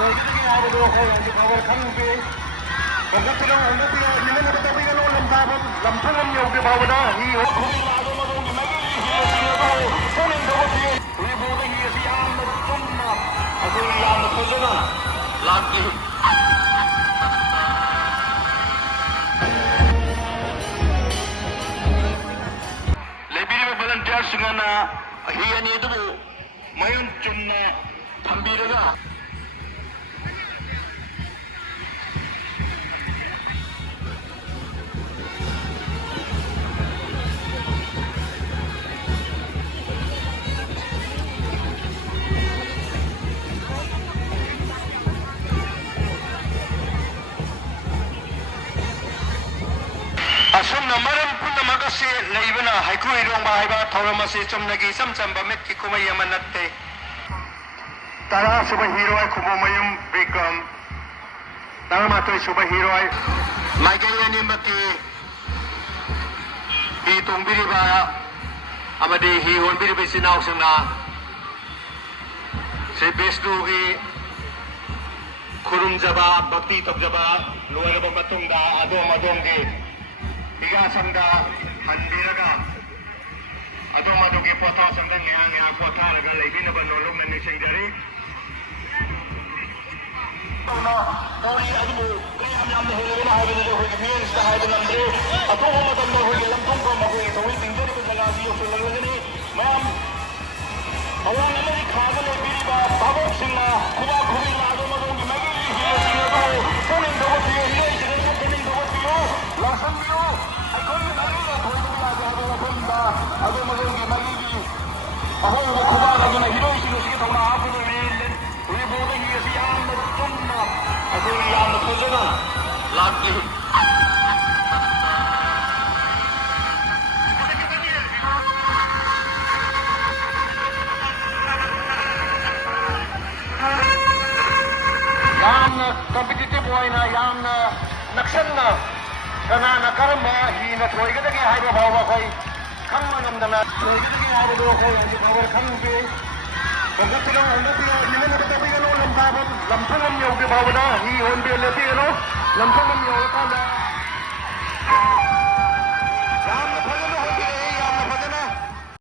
ꯂꯣꯏꯒꯗꯒꯦ ꯍꯥꯏꯕꯗꯨ ꯑꯩꯈꯣꯏ ꯍꯧꯖꯤꯛ ꯐꯥꯎꯕ ꯈꯪꯗꯦ ꯍꯣꯡꯒꯠꯄꯤꯔꯣ ꯍꯣꯡꯒꯠꯄꯤꯔꯣ ꯅꯤꯡꯍꯟꯅꯕ ꯇꯧꯕꯤꯒꯅꯨ ꯂꯝꯇꯥꯐꯝ ꯂꯝꯁꯪꯐꯝ ꯌꯧꯗ꯭ꯔꯤ ꯐꯥꯎꯕꯗ ꯍꯤ ꯈꯨꯕꯤ ꯂꯥꯗꯣ ꯃꯗꯣꯝꯒꯤ ꯃꯥꯏꯀꯩꯒꯤ ꯍꯤ ꯑꯁꯤ ꯑꯗꯨ ꯄꯨꯛꯅꯤꯡ ꯊꯧꯒꯠꯄꯤꯌꯨ ꯍꯧꯖꯤꯛꯐꯥꯎꯕ ꯍꯤ ꯑꯁꯤ ꯌꯥꯝꯅ ꯆꯨꯝꯅ ꯑꯩꯈꯣꯏ ꯌꯥꯝꯅ ꯐꯖꯅ ꯂꯥꯛꯂꯤ ꯂꯩꯕꯤꯔꯤꯕ ꯚꯣꯂꯟꯇꯤꯌꯔꯁꯤꯡꯅ ꯍꯤ ꯑꯅꯤ ꯑꯗꯨꯕꯨ ꯃꯌꯨꯝ ꯆꯨꯝꯅ ꯊꯝꯕꯤꯔꯒ ꯑꯁꯨꯝꯅ ꯃꯔꯝ ꯄꯨꯝꯅꯃꯛ ꯑꯁꯤ ꯂꯩꯕꯅ ꯍꯩꯀ꯭ꯔꯨ ꯍꯤꯗꯣꯡꯕ ꯍꯥꯏꯕ ꯊꯧꯔꯝ ꯑꯁꯤ ꯆꯨꯝꯅꯒꯤ ꯏꯆꯝ ꯆꯝꯕ ꯃꯤꯠꯀꯤ ꯀꯨꯝꯍꯩ ꯑꯃ ꯅꯠꯇꯦ 10ꯁꯨꯕ ꯍꯤꯔꯣꯏ ꯈꯨꯕꯣꯃꯌꯨꯝ ꯕꯤꯀ꯭ꯔꯝ 11ꯁꯨꯕ ꯍꯤꯔꯣꯏ ꯃꯥꯏꯀꯩ ꯑꯅꯤꯃꯛꯀꯤ ꯍꯤ ꯇꯣꯡꯕꯤꯔꯤꯕ ꯑꯃꯗꯤ ꯍꯤ ꯍꯣꯟꯕꯤꯔꯤꯕ ꯏꯆꯤꯟ ꯏꯅꯥꯎꯁꯤꯡꯅ శ్రీ ꯕꯤష్ణꯨꯒꯤ ꯈꯨꯔꯨꯝꯖꯕ ꯚꯛꯇꯤ ꯇꯧꯖꯕ ꯂꯣꯏꯔꯕ ꯃꯇꯨꯡꯗ ꯑꯗꯣꯝꯒꯤ ꯍꯤꯒꯥꯁꯪꯗ ꯍꯟꯕꯤꯔꯒ ꯑꯗꯣꯝꯒꯤ ꯄꯣꯊꯥꯁꯪꯗ ꯉꯥꯏꯍꯥꯛ ꯄꯣꯊꯥꯔꯒ ꯂꯩꯕꯤꯅꯕ ꯅꯣꯂꯨꯛꯅ ꯅꯤꯡꯁꯤꯡꯖꯔꯤ ꯃꯣꯏ ꯑꯗꯨꯕꯨ ꯀꯌꯥꯝ ꯌꯥꯝꯅ ꯍꯦꯜꯂꯒꯅ ꯍꯥꯏꯕꯗꯨꯗꯤ ꯑꯩꯈꯣꯏꯒꯤ ꯃꯤꯠꯌꯦꯡꯁꯤꯗ ꯍꯥꯏꯕ ꯉꯝꯗ꯭ꯔꯦ ꯑꯊꯨꯕ ꯃꯇꯝꯗ ꯑꯩꯈꯣꯏꯒꯤ ꯂꯝꯊꯨꯡꯐꯝ ꯑꯩꯈꯣꯏꯒꯤ ꯊꯧꯔꯤ ꯇꯤꯡꯖꯔꯤꯕ ꯖꯒꯥꯁꯤ ꯌꯧꯁꯤꯜꯂꯒꯅꯤ ꯃꯌꯥꯝ ꯑꯋꯥꯡ ꯑꯃꯗꯤ ꯈꯥꯗ ꯂꯩꯕꯤꯔꯤꯕ ꯚꯥꯕꯣꯛꯁꯤꯡꯅ ꯈꯨꯕꯥꯛ ꯈꯨꯕꯤ ꯂꯥꯗꯣ ꯃꯗꯣꯝꯒꯤ ꯃꯥꯏꯀꯩꯒꯤ ꯍꯤ ꯑꯁꯤ ꯑꯗꯨ ꯄꯨꯛꯅꯤꯡ ꯊꯧꯒꯠꯄꯤꯌꯨ ꯍꯤꯔꯣꯏꯁꯤꯡꯅꯁꯨ ꯄꯨꯛꯅꯤꯡ ꯊꯧꯒꯠꯄꯤꯌꯨ ꯂꯥꯛꯁꯟꯕꯤꯌꯨ ꯑꯩꯈꯣꯏꯒꯤ ꯃꯥꯏꯀꯩꯗ ꯊꯣꯏꯕ ꯌꯥꯗꯦ ꯍꯥꯏꯕ ꯋꯥꯐꯝꯗ ꯑꯗꯣꯝꯒꯤ ꯃꯥꯏꯀꯩꯒꯤ ꯑꯍꯣꯡꯕ ꯈꯨꯕꯥꯛ ꯑꯗꯨꯅ ꯍꯤꯔꯣꯏꯁꯤꯡ ꯑꯁꯤꯒꯤ ꯊꯧꯅꯥ ꯍꯥꯞꯄꯗꯨꯅꯤ ꯍꯧꯖꯤꯛꯐꯥꯎꯕ ꯍꯤ ꯑꯁꯤ ꯌꯥꯝꯅ ꯆꯨꯝꯅ ꯑꯩꯈꯣꯏꯒꯤ ꯌꯥꯝꯅ ꯐꯖꯅ ꯂꯥꯛꯂꯤ ꯌꯥꯝꯅ ꯀꯝꯄꯤꯇꯤꯇꯤꯚ ꯑꯣꯏꯅ ꯌꯥꯝꯅ ꯅꯛꯁꯟꯅ ꯀꯅꯥꯅ ꯀꯔꯝꯕ ꯍꯤꯅ ꯊꯣꯏꯒꯗꯒꯦ ꯍꯥꯏꯕ ꯐꯥꯎꯕ ꯑꯩꯈꯣꯏ ꯈꯪꯕ ꯉꯝꯗꯅ ꯊꯣꯏꯒꯗꯒꯦ ꯍꯥꯏꯕꯗꯨ ꯑꯩꯈꯣꯏ ꯍꯧꯖꯤꯛ ꯐꯥꯎꯕ ꯈꯪꯗꯦ ꯍꯣꯡꯒꯠꯄꯤꯔꯣ ꯍꯣꯡꯒꯠꯄꯤꯔꯣ ꯅꯤꯡꯍꯟꯅꯕ ꯇꯧꯕꯤꯒꯅꯨ ꯂꯝꯇꯥꯐꯝ ꯂꯝꯁꯪꯐꯝ ꯌꯧꯗ꯭ꯔꯤ ꯐꯥꯎꯕꯗ ꯍꯤ ꯍꯣꯟꯕꯤꯌꯨ ꯂꯦꯞꯄꯤꯒꯅꯨ ꯂꯝꯁꯪꯐꯝ ꯌꯧꯔꯀꯥꯟꯗ ꯌꯥꯝꯅ